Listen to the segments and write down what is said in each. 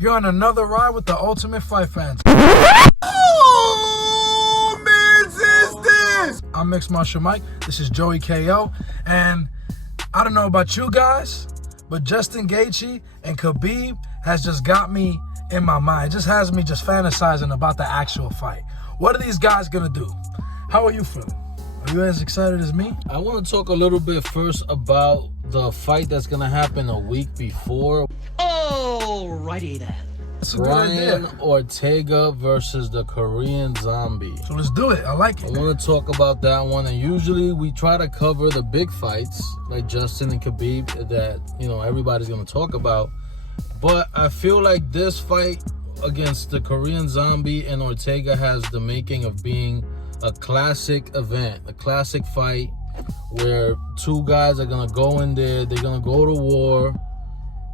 You're on another ride with the Ultimate Fight fans. Oh, man, this? I'm MixedMartialMike. This is JoeyKO. And I don't know about you guys, but Justin Gaethje and Khabib has just got me in my mind. It just has me just fantasizing about the actual fight. What are these guys going to do? How are you feeling? Are you as excited as me? I want to talk a little bit first about the fight that's going to happen a week before. Alrighty then. That's a good idea. Ortega versus the Korean Zombie. So let's do it. I like it. I want to talk about that one. And usually we try to cover the big fights like Justin and Khabib that, you know, everybody's going to talk about. But I feel like this fight against the Korean Zombie and Ortega has the making of being a classic event, a classic fight where two guys are going to go in there, they're going to go to war,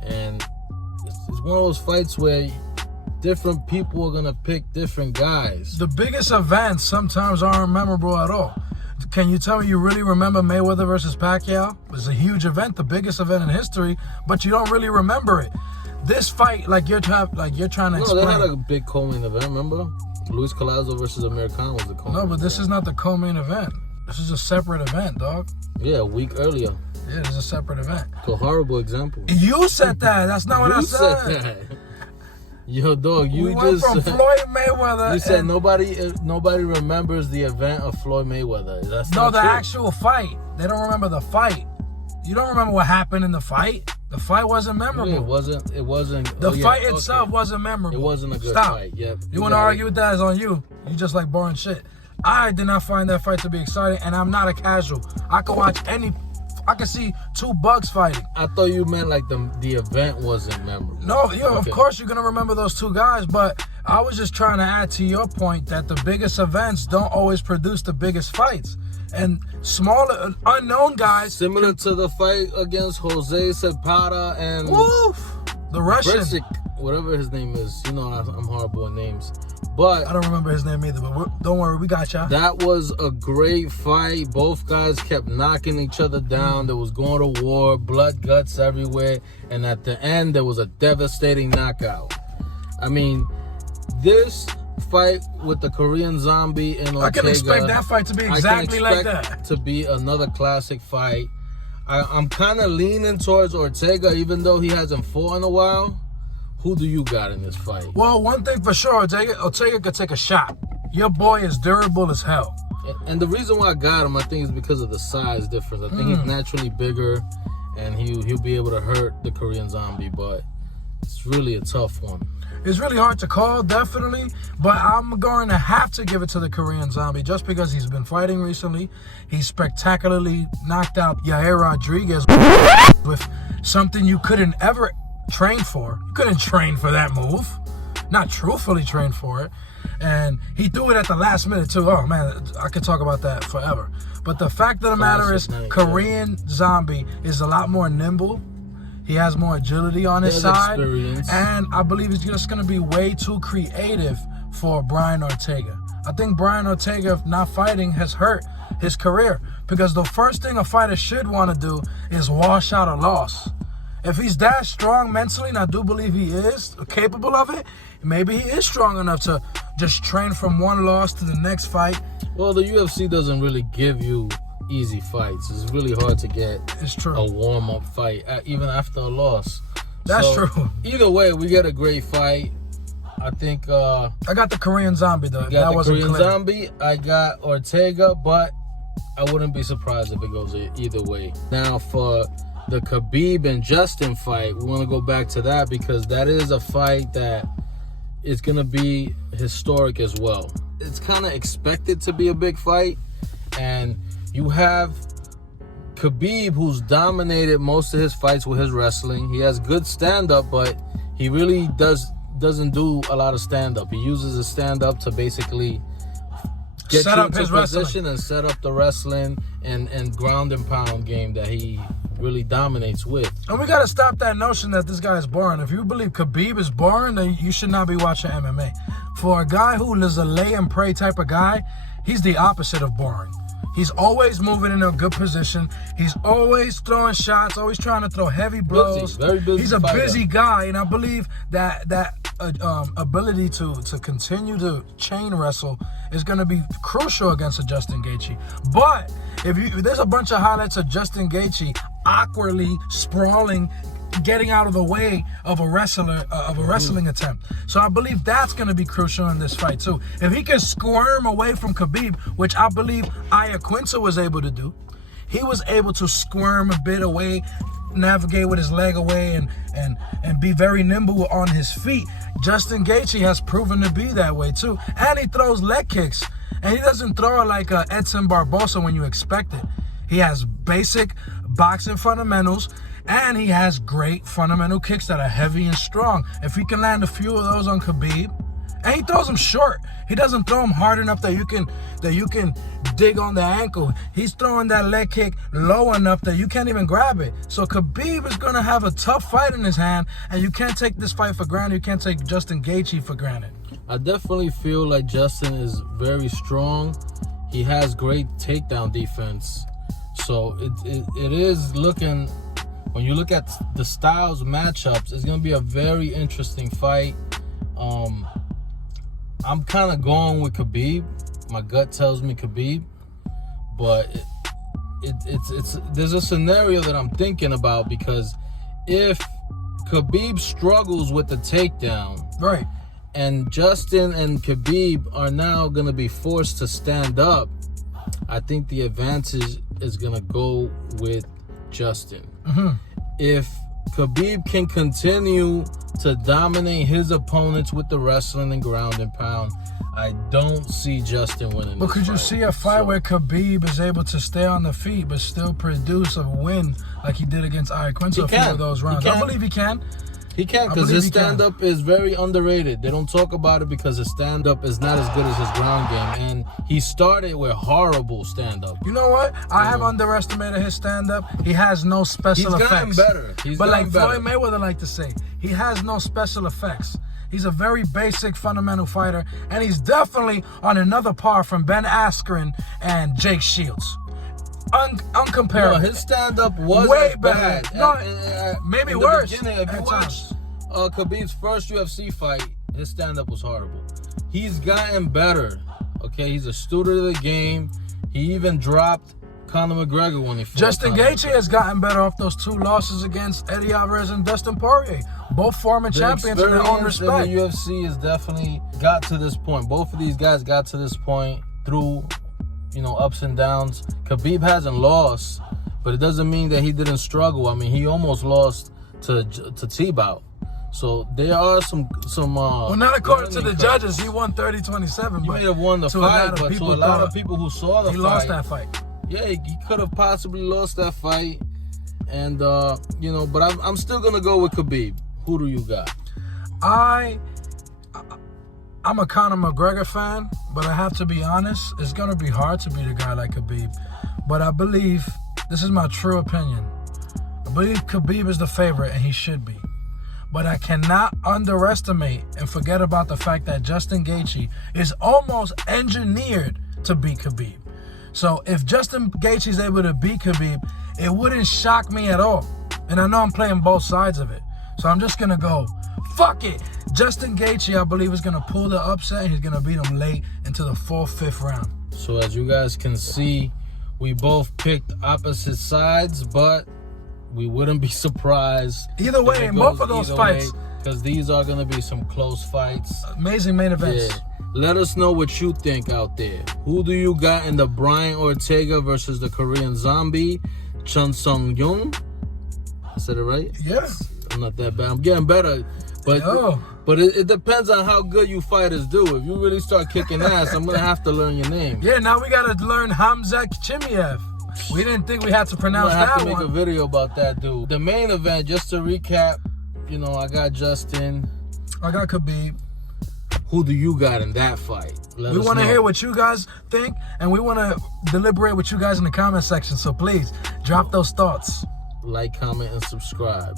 and it's one of those fights where different people are going to pick different guys. The biggest events sometimes aren't memorable at all. Can you tell me you really remember Mayweather versus Pacquiao? It was a huge event, the biggest event in history, but you don't really remember it. This fight, like you're trying to explain. No, they had a big co-main event, remember? Luis Collazo versus Amir Khan was the co-main No, but this is not the co-main event. This is a separate event, dog. Yeah, a week earlier. Yeah, this is a separate event. It's a horrible example. You said that. That's not what I said. You said that. Yo, dog, you went from Floyd Mayweather. You said nobody remembers the event of Floyd Mayweather. That's no, not the true. actual fight. They don't remember the fight. You don't remember what happened in the fight. The fight wasn't memorable. It wasn't. The fight itself wasn't memorable. It wasn't a good fight. Yep. You want to argue with that? It's on you. You just like boring shit. I did not find that fight to be exciting, and I'm not a casual. I can watch any. I can see two bugs fighting. I thought you meant like the event wasn't memorable. No, of course you're gonna remember those two guys, but I was just trying to add to your point that the biggest events don't always produce the biggest fights. And smaller, unknown guys... Similar to the fight against Jose Cepeda and... the Russian. Brisic, whatever his name is. You know, I'm horrible at names. But I don't remember his name either, but don't worry, we got y'all. That was a great fight. Both guys kept knocking each other down. There was going to war, blood, guts everywhere. And at the end, there was a devastating knockout. I mean, this fight with the Korean Zombie and Ortega, I can expect that fight to be exactly like that. To be another classic fight. I'm kind of leaning towards Ortega, even though he hasn't fought in a while. Who do you got in this fight? Well, one thing for sure, Ortega could take a shot. Your boy is durable as hell. And the reason why I got him, I think, is because of the size difference. I think he's naturally bigger, and he'll be able to hurt the Korean Zombie, but it's really a tough one. It's really hard to call, definitely, but I'm going to have to give it to the Korean Zombie just because he's been fighting recently. He spectacularly knocked out Yair Rodriguez with something you couldn't ever train for. You couldn't train for that move. Not truthfully train for it. And he threw it at the last minute too. Oh man, I could talk about that forever. But the fact of the matter is, Korean Zombie is a lot more nimble. He has more agility on his side. Experience. And I believe he's just going to be way too creative for Brian Ortega. I think Brian Ortega not fighting has hurt his career, because the first thing a fighter should want to do is wash out a loss. If he's that strong mentally, and I do believe he is capable of it, maybe he is strong enough to just train from one loss to the next fight. Well, the UFC doesn't really give you easy fights. It's really hard to get a warm-up fight, even after a loss. That's true. Either way, we get a great fight. I think... I got the Korean Zombie, though. You got the Korean Zombie. I got Ortega, but I wouldn't be surprised if it goes either way. Now, for the Khabib and Justin fight, we want to go back to that because that is a fight that is going to be historic as well. It's kind of expected to be a big fight, and you have Khabib, who's dominated most of his fights with his wrestling. He has good stand-up, but he really doesn't do a lot of stand-up. He uses his stand-up to basically get you into position and set up the wrestling and ground and pound game that he really dominates with. And we got to stop that notion that this guy is boring. If you believe Khabib is boring, then you should not be watching MMA. For a guy who is a lay and pray type of guy, he's the opposite of boring. He's always moving in a good position. He's always throwing shots, always trying to throw heavy blows. Very busy. He's a fighter. busy guy, and I believe that ability to continue to chain wrestle is going to be crucial against a Justin Gaethje. But if there's a bunch of highlights of Justin Gaethje awkwardly sprawling, getting out of the way of a wrestling attempt. So I believe that's going to be crucial in this fight too. If he can squirm away from Khabib, which I believe Iaquinta was able to do, he was able to squirm a bit away, navigate with his leg away, and be very nimble on his feet. Justin Gaethje has proven to be that way too, and he throws leg kicks, and he doesn't throw it like Edson Barbosa when you expect it. He has basic boxing fundamentals, and he has great fundamental kicks that are heavy and strong. If he can land a few of those on Khabib, and he throws them short. He doesn't throw them hard enough that you can dig on the ankle. He's throwing that leg kick low enough that you can't even grab it. So Khabib is gonna have a tough fight in his hand, and you can't take this fight for granted. You can't take Justin Gaethje for granted. I definitely feel like Justin is very strong. He has great takedown defense. So it is looking, when you look at the styles matchups, it's going to be a very interesting fight. I'm kind of going with Khabib. My gut tells me Khabib, but there's a scenario that I'm thinking about, because if Khabib struggles with the takedown, right, and Justin and Khabib are now going to be forced to stand up, I think the advantage is going to go with Justin. If Khabib can continue to dominate his opponents with the wrestling and ground and pound, I don't see Justin winning. But could you see a fight where Khabib is able to stay on the feet but still produce a win like he did against Iaquinta a few of those rounds? I believe he can. He can, because his stand-up is very underrated. They don't talk about it because his stand-up is not as good as his ground game. And he started with horrible stand-up. You know what? I have underestimated his stand-up. He has no special effects. He's gotten better. But like Floyd Mayweather like to say, he has no special effects. He's a very basic, fundamental fighter. And he's definitely on another par from Ben Askren and Jake Shields. Uncomparable. No, his stand-up was way bad. better. No, maybe worse. If you watch Khabib's first UFC fight, his stand-up was horrible. He's gotten better. Okay, he's a student of the game. He even dropped Conor McGregor when he fought. Justin Gaethje has gotten better off those 2 losses against Eddie Alvarez and Dustin Poirier. Both former champions in their own respect. The UFC has definitely got to this point. Both of these guys got to this point through, ups and downs. Khabib hasn't lost, but it doesn't mean that he didn't struggle. I mean, he almost lost to T-Bout. So there are some well, not according to the judges. He won 30-27. He may have won the fight, but to a lot of people who saw the fight, he lost that fight. Yeah, he could have possibly lost that fight. And but I'm still gonna go with Khabib. Who do you got? I'm a Conor McGregor fan, but I have to be honest, it's going to be hard to beat a guy like Khabib. But I believe, this is my true opinion, I believe Khabib is the favorite, and he should be. But I cannot underestimate and forget about the fact that Justin Gaethje is almost engineered to beat Khabib. So if Justin Gaethje is able to beat Khabib, it wouldn't shock me at all. And I know I'm playing both sides of it. So I'm just going to go, fuck it. Justin Gaethje, I believe, is going to pull the upset, and he's going to beat him late into the 4th, 5th round. So as you guys can see, we both picked opposite sides, but we wouldn't be surprised either way in both of those fights, because these are going to be some close fights. Amazing main events. Yeah. Let us know what you think out there. Who do you got in the Brian Ortega versus the Korean Zombie, Chun Sung Young? I said it right? Yes. I'm not that bad. I'm getting better. But it depends on how good you fighters do. If you really start kicking ass, I'm going to have to learn your name. Yeah, now we got to learn Hamzat Chimaev. We didn't think we had to pronounce that one. I have to make a video about that, dude. The main event, just to recap, I got Justin. I got Khabib. Who do you got in that fight? We want to hear what you guys think, and we want to deliberate with you guys in the comment section. So please, drop those thoughts. Like, comment, and subscribe.